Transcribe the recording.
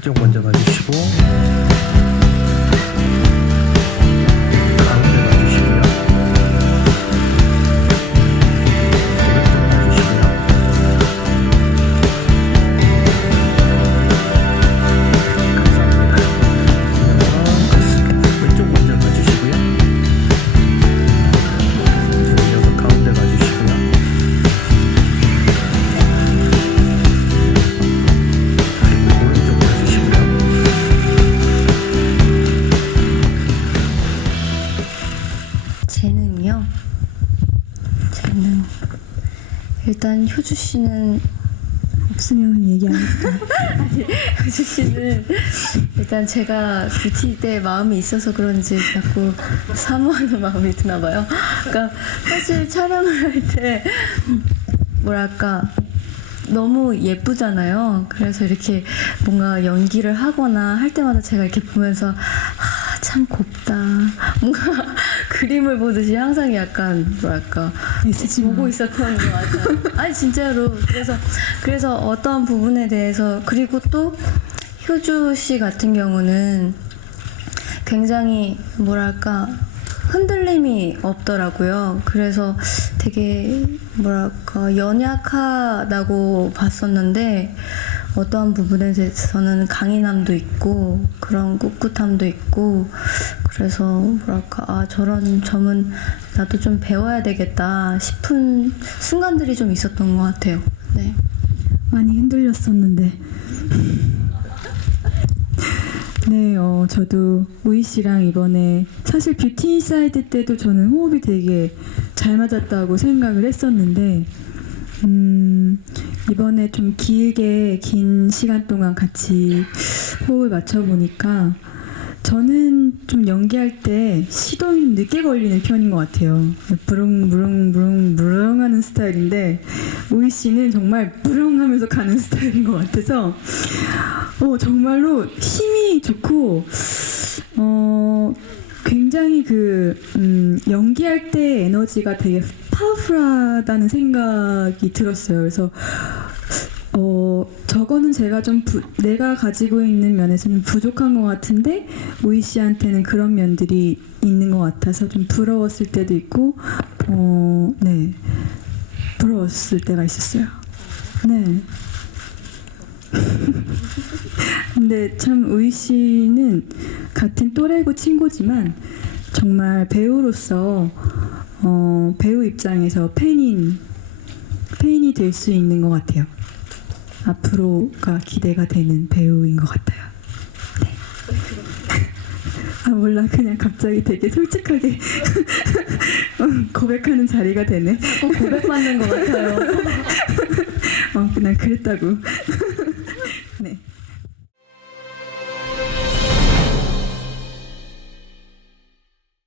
쪽 먼저 봐주시고 재능이요? 재능. 일단 효주 씨는 없으면 얘기하니까. 효주 씨는 일단 제가 뷰티 때 마음이 있어서 그런지 자꾸 사모하는 마음이 드나 봐요. 그러니까 사실 촬영을 할 때 뭐랄까 너무 예쁘잖아요. 그래서 이렇게 뭔가 연기를 하거나 할 때마다 제가 이렇게 보면서 아, 참 곱다. 뭔가 그림을 보듯이 항상 약간 뭐랄까. 보고 있었던 것 같아요. 아니 진짜로 그래서 그래서 어떤 부분에 대해서 그리고 또 효주 씨 같은 경우는 굉장히 뭐랄까 흔들림이 없더라고요. 그래서 되게 뭐랄까 연약하다고 봤었는데 어떠한 부분에 대해서는 강인함도 있고 그런 꿋꿋함도 있고 그래서 뭐랄까 아 저런 점은 나도 좀 배워야 되겠다 싶은 순간들이 좀 있었던 것 같아요. 네. 많이 흔들렸었는데. 네, 어, 저도 우희 씨랑 이번에 사실 뷰티 인사이드 때도 저는 호흡이 되게 잘 맞았다고 생각을 했었는데, 음, 이번에 좀 길게 긴 시간 동안 같이 호흡을 맞춰보니까 저는 좀 연기할 때 시동이 늦게 걸리는 편인 것 같아요. 부릉부릉부릉 부릉하는 스타일인데 우희 씨는 정말 부릉하면서 가는 스타일인 것 같아서 어 정말로 힘이 좋고 어 굉장히 그 음, 연기할 때 에너지가 되게 파워풀하다는 생각이 들었어요. 그래서 어 저거는 제가 좀 부, 내가 가지고 있는 면에서는 부족한 것 같은데 우희 씨한테는 그런 면들이 있는 것 같아서 좀 부러웠을 때도 있고 어 네 부러웠을 때가 있었어요. 네. 근데 참 우희 씨는 같은 또래고 친구지만 정말 배우로서 어, 배우 입장에서 팬인 팬이 될 수 있는 것 같아요. 앞으로가 기대가 되는 배우인 것 같아요. 네. 아 몰라 그냥 갑자기 되게 솔직하게 어, 고백하는 자리가 되네. 고백받는 것 같아요. 어 그냥 그랬다고.